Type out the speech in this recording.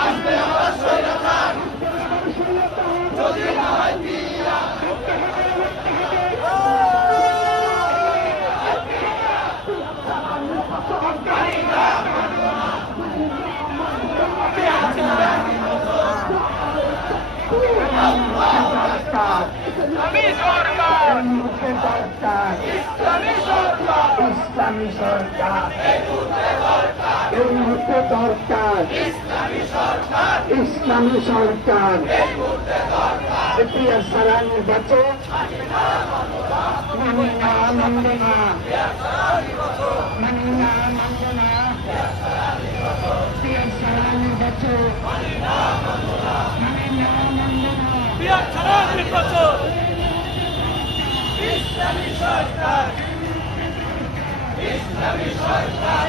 আসবে আমার স্বৈরাচার যদি আমি সরকার। ইসলামী সরকার এই মুহূর্তে দরকার ইসলামী সরকার পিয়ার সারা নির্বাচন মানি না মানব না মানি না মানব না সারা নির্বাচন মানি না মানব না বিহার ছাড়া ইসলামী সরকার সরকার